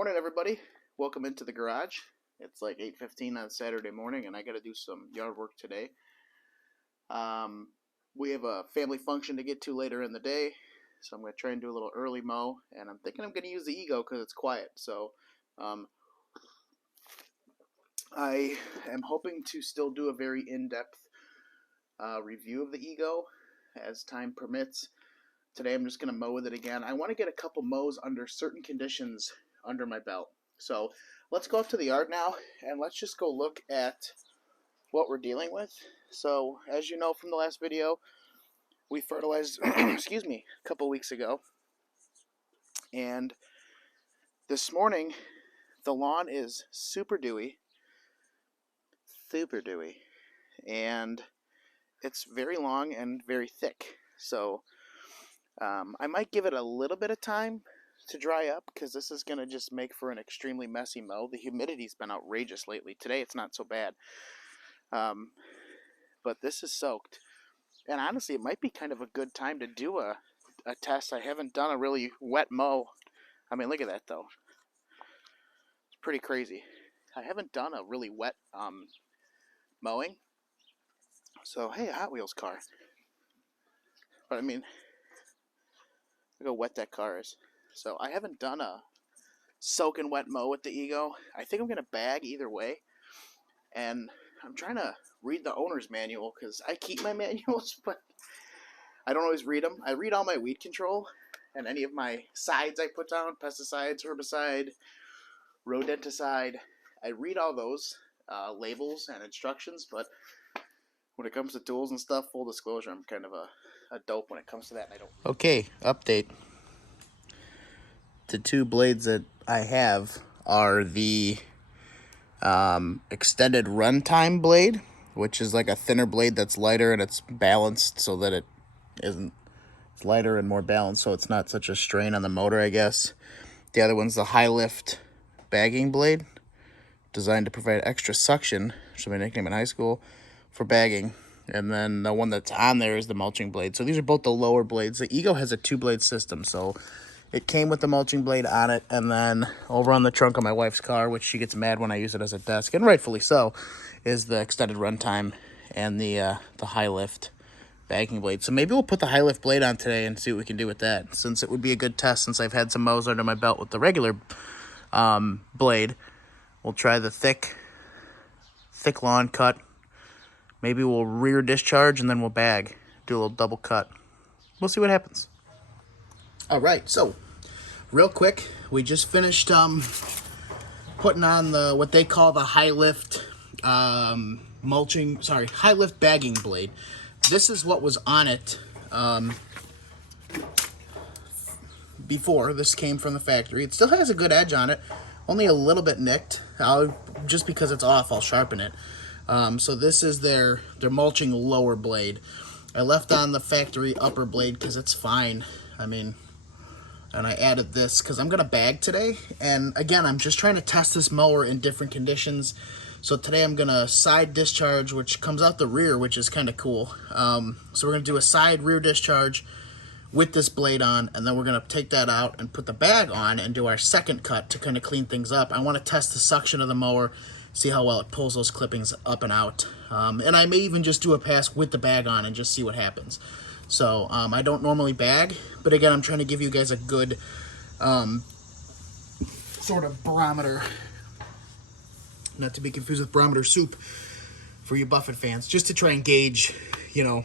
Morning, everybody. Welcome into the garage. It's like 8:15 on Saturday morning, and I got to do some yard work today. We have a family function to get to later in the day, so I'm going to try and do a little early mow, and I'm thinking I'm going to use the Ego because it's quiet. So I am hoping to still do a very in-depth review of the Ego as time permits. Today I'm just going to mow with it again. I want to get a couple mows under certain conditions under my belt. So let's go up to the yard now and let's just go look at what we're dealing with. So as you know from the last video, we fertilized excuse me, a couple weeks ago, and this morning the lawn is super dewy, and it's very long and very thick. So I might give it a little bit of time to dry up because this is going to just make for an extremely messy mow. The humidity's been outrageous lately. Today it's not so bad, but this is soaked. And honestly, it might be kind of a good time to do a test. I haven't done a really wet mow. I mean, look at that though. It's pretty crazy. I haven't done a really wet mowing. So hey, a Hot Wheels car. But I mean, look how wet that car is. So I haven't done a soaking wet mow with the Ego. I think I'm going to bag either way. And I'm trying to read the owner's manual because I keep my manuals, but I don't always read them. I read all my weed control and any of my sides I put down, pesticides, herbicide, rodenticide. I read all those labels and instructions, but when it comes to tools and stuff, full disclosure, I'm kind of a dope when it comes to that. And I don't. Okay, update. The two blades that I have are the extended runtime blade, which is like a thinner blade that's lighter and it's balanced so that it isn't, it's lighter and more balanced so it's not such a strain on the motor, I guess. The other one's the high lift bagging blade, designed to provide extra suction, which is my nickname in high school, for bagging. And then the one that's on there is the mulching blade. So these are both the lower blades. The Ego has a 2-blade system, so it came with the mulching blade on it, and then over on the trunk of my wife's car, which she gets mad when I use it as a desk, and rightfully so, is the extended runtime and the high lift bagging blade. So maybe we'll put the high lift blade on today and see what we can do with that, since it would be a good test since I've had some mows under my belt with the regular blade. We'll try the thick lawn cut. Maybe we'll rear discharge and then we'll bag, do a little double cut. We'll see what happens. All right, so real quick, we just finished putting on the what they call the high lift high lift bagging blade. This is what was on it before. This came from the factory. It still has a good edge on it, only a little bit nicked. Just because it's off, I'll sharpen it. So this is their mulching lower blade. I left on the factory upper blade because it's fine. I mean, and I added this because I'm going to bag today. And again, I'm just trying to test this mower in different conditions. So today I'm going to side discharge, which comes out the rear, which is kind of cool. So we're going to do a side rear discharge with this blade on, and then we're going to take that out and put the bag on and do our second cut to kind of clean things up. I want to test the suction of the mower, see how well it pulls those clippings up and out. And I may even just do a pass with the bag on and just see what happens. So I don't normally bag, but again, I'm trying to give you guys a good sort of barometer, not to be confused with barometer soup for you Buffett fans, just to try and gauge, you know,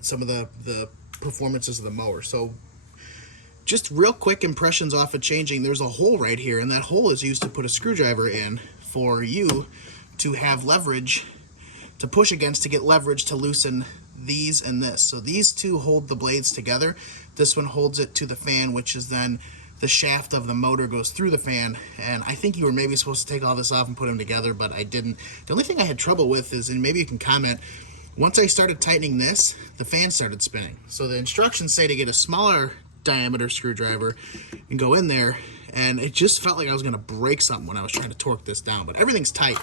some of the performances of the mower. So just real quick impressions off of changing. There's a hole right here, and that hole is used to put a screwdriver in for you to have leverage to push against, to get leverage to loosen these and this. So these two hold the blades together. This one holds it to the fan, which is then the shaft of the motor goes through the fan. And I think you were maybe supposed to take all this off and put them together, but I didn't. The only thing I had trouble with is, and maybe you can comment, once I started tightening this, the fan started spinning. So the instructions say to get a smaller diameter screwdriver and go in there, and it just felt like I was going to break something when I was trying to torque this down, but everything's tight.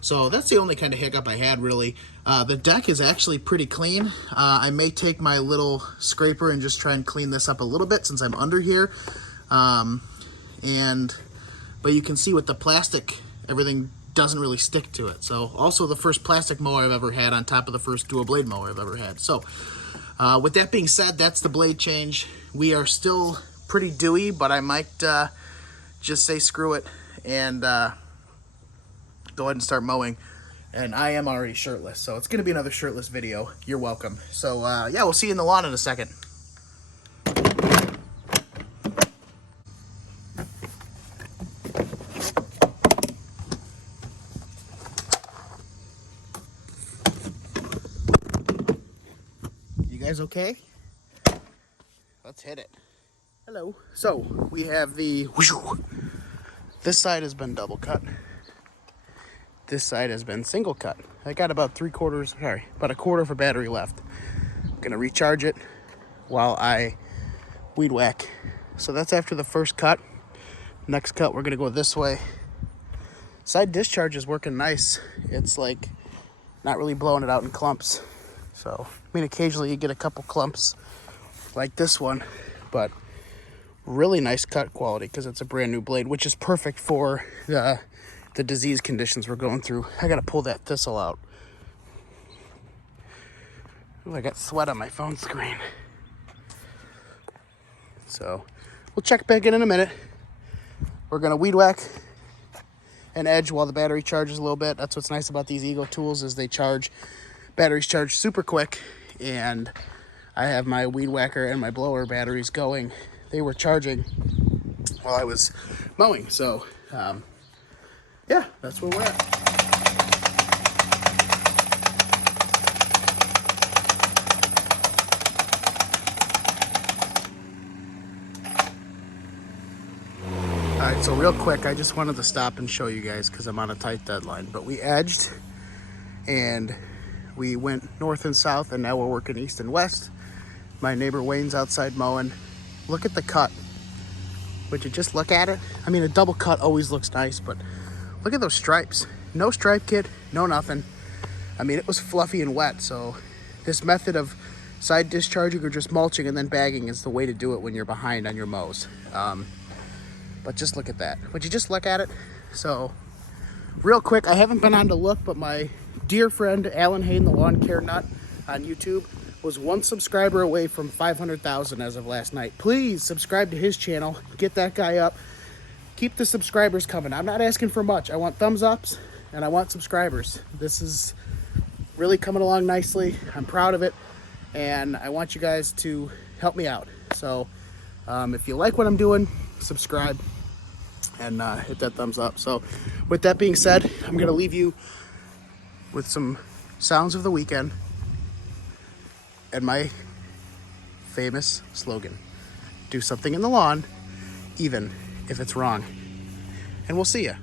So that's the only kind of hiccup I had, really. The deck is actually pretty clean. I may take my little scraper and just try and clean this up a little bit since I'm under here. But you can see with the plastic, everything doesn't really stick to it. So also the first plastic mower I've ever had on top of the first dual blade mower I've ever had. So with that being said, that's the blade change. We are still pretty dewy, but I might just say screw it and go ahead and start mowing. And I am already shirtless, so it's gonna be another shirtless video. You're welcome. So yeah, we'll see you in the lawn in a second. You guys okay? Let's hit it. Hello. So we have the this side has been double cut. This side has been single cut. I got about about a quarter of a battery left. I'm gonna recharge it while I weed whack. So that's after the first cut. Next cut, we're gonna go this way. Side discharge is working nice. It's like not really blowing it out in clumps. So, I mean, occasionally you get a couple clumps like this one, but really nice cut quality because it's a brand new blade, which is perfect for the disease conditions we're going through. I gotta pull that thistle out. Ooh, I got sweat on my phone screen. So we'll check back in a minute. We're gonna weed whack and edge while the battery charges a little bit. That's what's nice about these Ego tools is batteries charge super quick, and I have my weed whacker and my blower batteries going. They were charging while I was mowing. So yeah, that's where we're at. All right, so real quick, I just wanted to stop and show you guys because I'm on a tight deadline. But we edged and we went north and south, and now we're working east and west. My neighbor Wayne's outside mowing. Look at the cut. Would you just look at it? I mean, a double cut always looks nice, but look at those stripes. No stripe kit, no nothing. I mean, it was fluffy and wet, so this method of side discharging or just mulching and then bagging is the way to do it when you're behind on your mows. But just look at that. Would you just look at it? So, real quick, I haven't been on to look, but my dear friend Alan Hayden, the Lawn Care Nut on YouTube, was 1 subscriber away from 500,000 as of last night. Please subscribe to his channel. Get that guy up. Keep the subscribers coming. I'm not asking for much. I want thumbs ups and I want subscribers. This is really coming along nicely. I'm proud of it, and I want you guys to help me out. So if you like what I'm doing, subscribe and hit that thumbs up. So with that being said, I'm gonna leave you with some sounds of the weekend and my famous slogan: do something in the lawn even if it's wrong. And we'll see ya.